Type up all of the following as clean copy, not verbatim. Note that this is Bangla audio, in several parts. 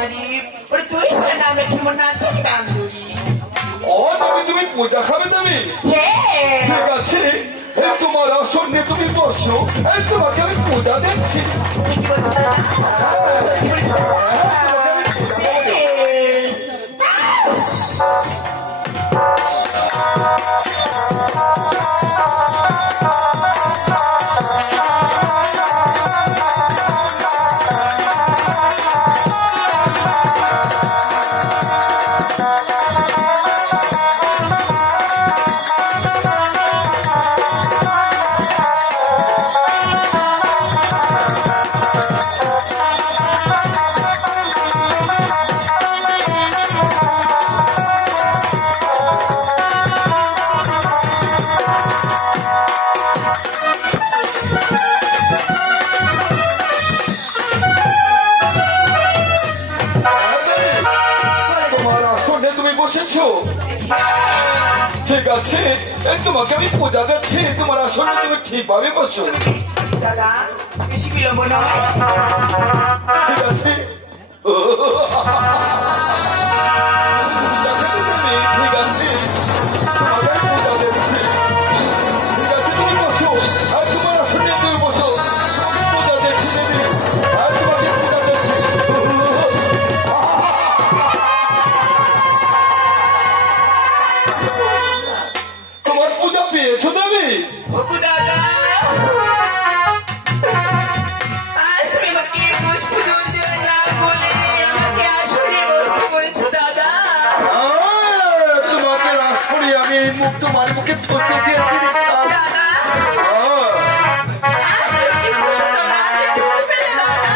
কুমারী ওরে তুই সেটা নাম রেখে মন নাচে কান্দুরি। ও দেবী, তুমি পূজা খাবে দেবী? হ্যাঁ ঠিক আছে, এই তোমার আসন নিয়ে তুমি বসো, এই তোমাকে আমি পূজা দিচ্ছি। কি বলছো দাদা? কি বলছো? বেশ। তোমার আসনে তুমি বসেছো? ঠিক আছে, এই তোমাকে আমি পূজা দিচ্ছি, তোমার আসনে তুমি ঠিকভাবে বসো। দাদা বেশি বিলম্ব নয়। ঠিক আছে, ঠিক আছে, তোমাকে আমি পূজা দিচ্ছি। ঠিক আছে, তুমি বসো, আর তোমার আসনে তুমি বসো, তোমাকে পূজা দিচ্ছি দেবী, আর তোমাকে পূজা দিচ্ছি। তোমার পূজা পেয়েছো দেবী? ওগো দাদা আজ তুমি আমাকে পুষ্প জল দেওয়ার না বলে আমাকে আসরে বসতে করেছো দাদা। তোমাকে রাস করি আমি এই মুখ তোমার মুখে থতে দিয়েছি। দাদা আজ একটি পুষ্প জল না দিয়ে ধরবে না দাদা।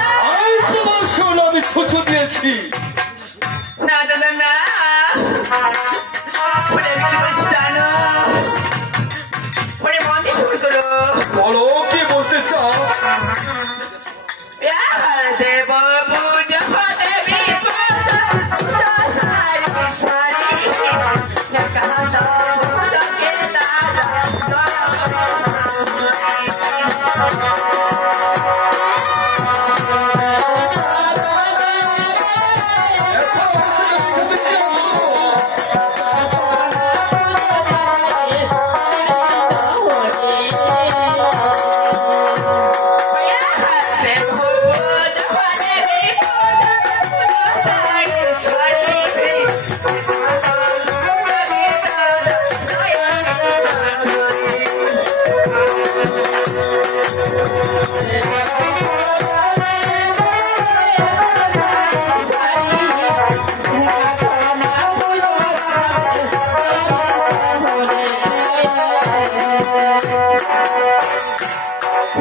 তোমার শোন আমি থুতু দিয়েছি। না দাদা না ওরে আমি কি বলছি জানো? ওরে মন দিয়ে শুরু করো। বলো কি বলতে চাও? यार देव पूजा देवी पूजा सारी सारी कहा तो पूजा के दादा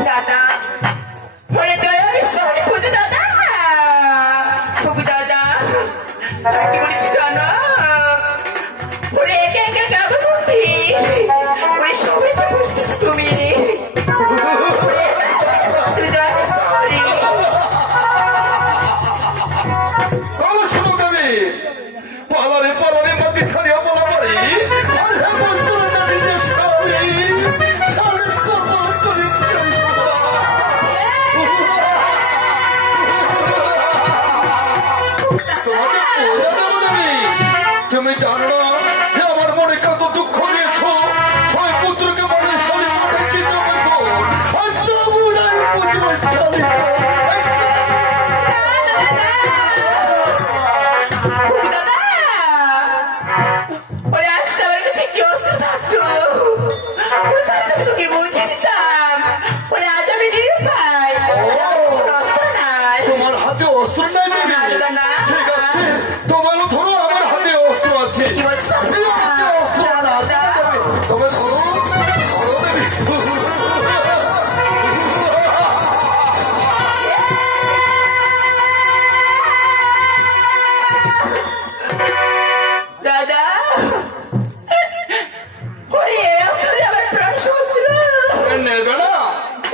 दादा बोले तो यार सॉरी पूजा दादा पूजा दादा কি বলেছি জানো? ওরে একে একে গাবো তুমি ওরে সবাই তো বুঝতেছো তুমি তুমি তো সরি। শোনো দেবী, পালারে পালারে মাটি ছাড়িয়া বলা পারি তুমি জানো না যে আমার মনে কত দুঃখ নিয়েছো? ছয় পুত্রকে মনে শালী করেছি দাদা ওরে আজকে আমার কাছে কি অস্ত্র থাকতো ওরে তাহলে তো তোকে বুঝিয়ে দিতাম। ওরে আজ আমি নিরুপায় অস্ত্র নাই। তোমার হাতে অস্ত্র নাই দেবী? দাদা না ঠিক আছে, তোমার ধরো, আমার হাতে অস্ত্র আছে। কি বলছো? এই হাতে অস্ত্র না, তবে ধরো, ধরো দেবী। দাদা ওরে অস্ত্র দিয়ে আমার প্রাণ শস্ত্র। নেবে না,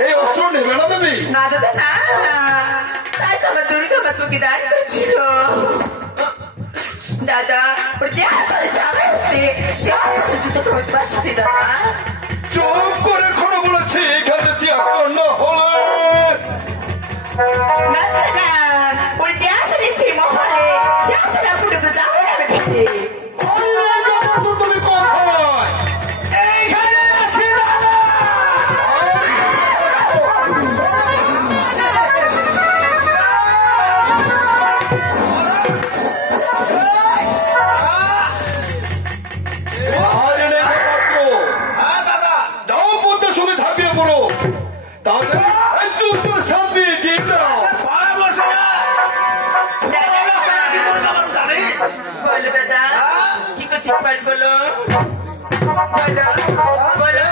এই অস্ত্র নেবে না দেবী? না দাদা না তাই তো আমার দুর্গা মা তোকে দান করেছিল। দাদা ওর যে হাতে যাবে আসতে সে আসতে জুতো করে তোমার সাথে দাদা। চুপ করে খড় বলেছি, এখানে ত্যাগ না হলে না দাদা ওর যে আসে মহলে তাহলে একটু উত্তর সামনে দিয়ে দাও। বলো দাদা কি করতে পারবো বলো বলো বলো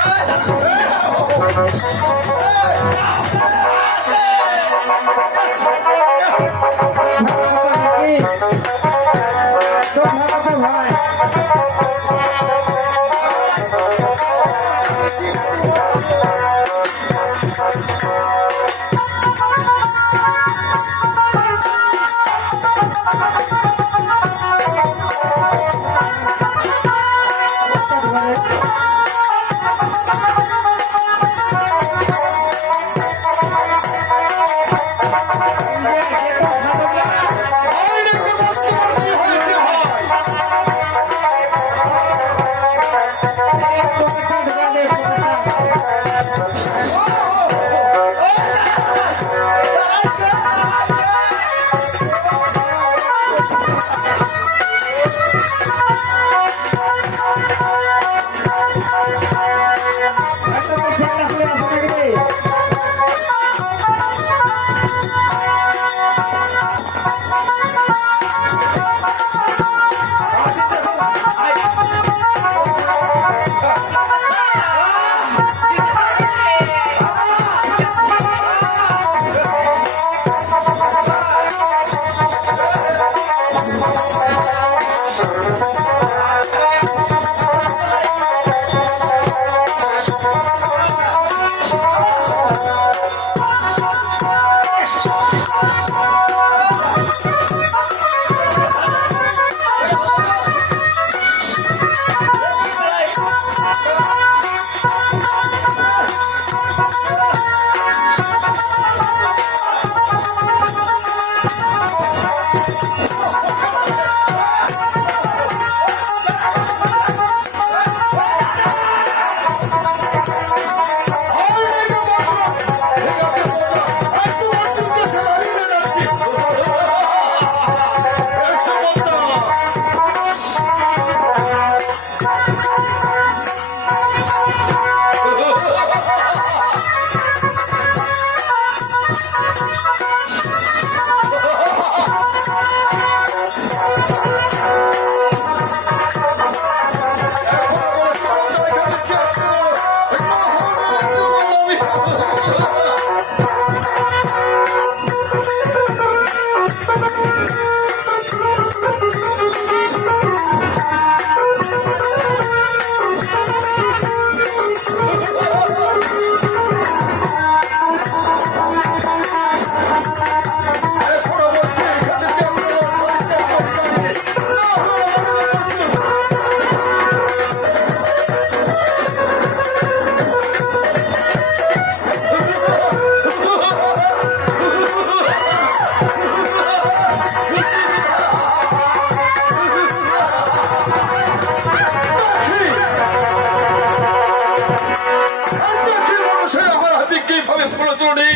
আমার হাতে কিভাবে ফুল তুলি